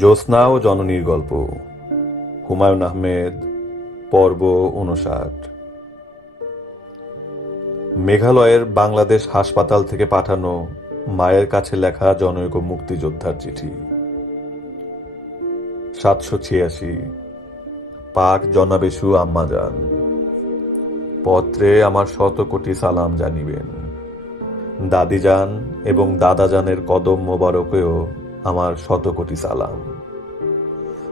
জ্যোৎস্না ও জননীর গল্প। হুমায়ুন আহমেদ পর্ব উনষাট মেঘালয়ের বাংলাদেশ হাসপাতাল থেকে পাঠানো মায়ের কাছে লেখা জনৈক মুক্তিযোদ্ধার চিঠি। সাতশো ছিয়াশি, পাক জনাবেশু আম্মাজান পত্রে আমার শত কোটি সালাম জানিবেন। দাদিজান এবং দাদাজানের কদম মোবারকেও আমার শত কোটি সালাম।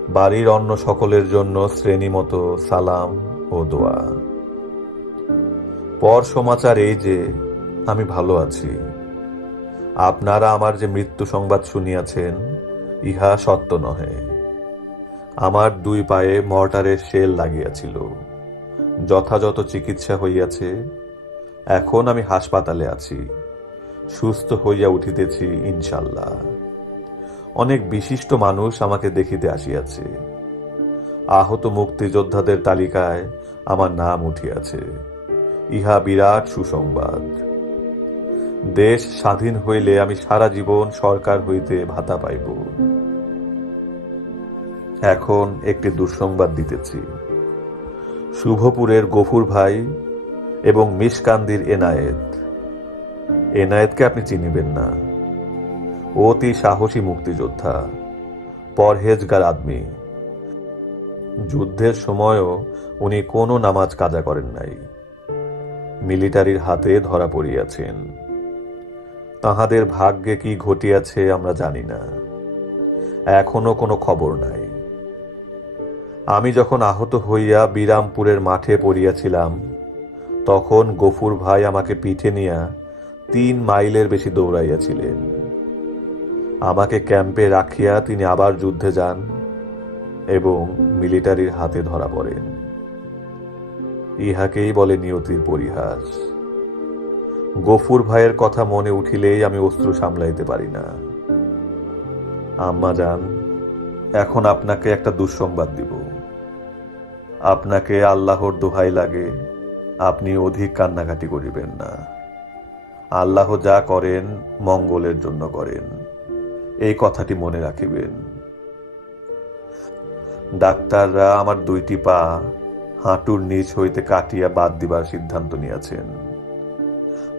বাড়ির অন্য সকলের জন্য শ্রেণীমতো সালাম ও দোয়া। পর সমাচার এই যে, আমি ভালো আছি। আপনারা আমার যে মৃত্যু সংবাদ শুনিয়াছেন, ইহা সত্য নহে। আমার দুই পায়ে মর্টারের শেল লাগিয়াছিল। যথাযথ চিকিৎসা হইয়াছে। এখন আমি হাসপাতালে আছি। সুস্থ হইয়া উঠিতেছি, ইনশাল্লাহ। অনেক বিশিষ্ট মানুষ আমাকে দেখিতে আসিয়াছে। আহত মুক্তিযোদ্ধাদের তালিকায় আমার নাম উঠিয়াছে। ইহা বিরাট সুসংবাদ। দেশ স্বাধীন হইলে আমি সারা জীবন সরকার হইতে ভাতা পাইব। এখন একটি দুঃসংবাদ দিতেছি। শুভপুরের গফুর ভাই এবং মিসকান্দির এনায়েত। এনায়েতকে আপনি চিনিবেন না। অতি সাহসী মুক্তিযোদ্ধা, পরহেজগার আদমি। যুদ্ধের সময়ও উনি কোনো নামাজ কাজা করেন নাই। মিলিটারির হাতে ধরা পড়িয়াছেন। তাহাদের ভাগ্যে কি ঘটিয়াছে আমরা জানি না। এখনও কোনো খবর নাই। আমি যখন আহত হইয়া বিরামপুরের মাঠে পড়িয়াছিলাম, তখন গফুর ভাই আমাকে পিঠে নিয়া তিন মাইলের বেশি দৌড়াইয়াছিলেন। আমাকে ক্যাম্পে রাখিয়া তিনি আবার যুদ্ধে যান এবং মিলিটারির হাতে ধরা পড়েন। ইহাকেই বলে নিয়তির পরিহাস। গফুর ভাইয়ের কথা মনে উঠিলেই আমি অস্ত্র সামলাইতে পারি না। আম্মা যান, এখন আপনাকে একটা দুঃসংবাদ দিব। আপনাকে আল্লাহর দোহাই লাগে, আপনি অধিক কান্নাকাটি করিবেন না। আল্লাহ যা করেন, মঙ্গলের জন্য করেন। এই কথাটি মনে রাখিবেন। ডাক্তাররা আমার দুইটি পা হাঁটুর নিচ হইতে কাটিয়া বাদ দিবার সিদ্ধান্ত নিয়েছেন।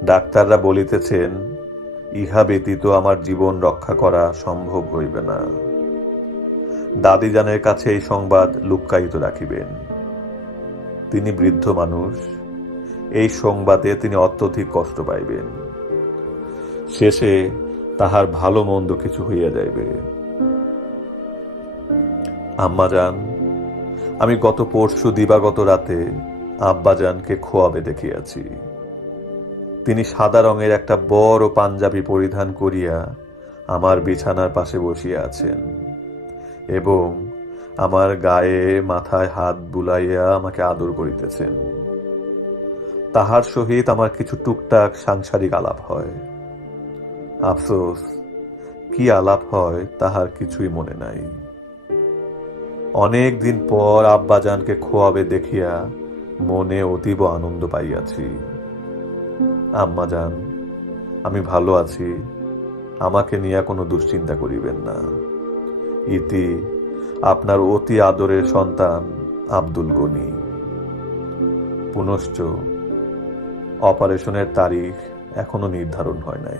ডাক্তাররা বলিতেছেন, ইহা ব্যতীত আমার জীবন রক্ষা করা সম্ভব হইবে না। দাদিজানের কাছে এই সংবাদ লুক্কায়িত রাখিবেন। তিনি বৃদ্ধ মানুষ, এই সংবাদে তিনি অত্যধিক কষ্ট পাইবেন। শেষে তাহার ভালো মন্দ কিছু হইয়া যাইবে। আম্মা যান, আমি গত পরশু দিবাগত রাতে আব্বাজানকে খোয়াবে দেখিয়াছি। তিনি সাদা রঙের একটা বড় পাঞ্জাবি পরিধান করিয়া আমার বিছানার পাশে বসিয়া আছেন এবং আমার গায়ে মাথায় হাত বুলাইয়া আমাকে আদর করিতেছেন। তাহার সহিত আমার কিছু টুকটাক সাংসারিক আলাপ হয়। আফসোস, কি আলাপ হয় তাহার কিছুই মনে নাই। অনেক দিন পর আব্বাজানকে খোয়াবে দেখিয়া মনে অতীব আনন্দ পাইয়াছি। আম্মাজান আমি ভালো আছি, আমাকে নিয়ে কোনো দুশ্চিন্তা করিবেন না। ইতি, আপনার অতি আদরের সন্তান আব্দুল গনি। পুনশ্চ, অপারেশনের তারিখ এখনও নির্ধারণ হয় নাই।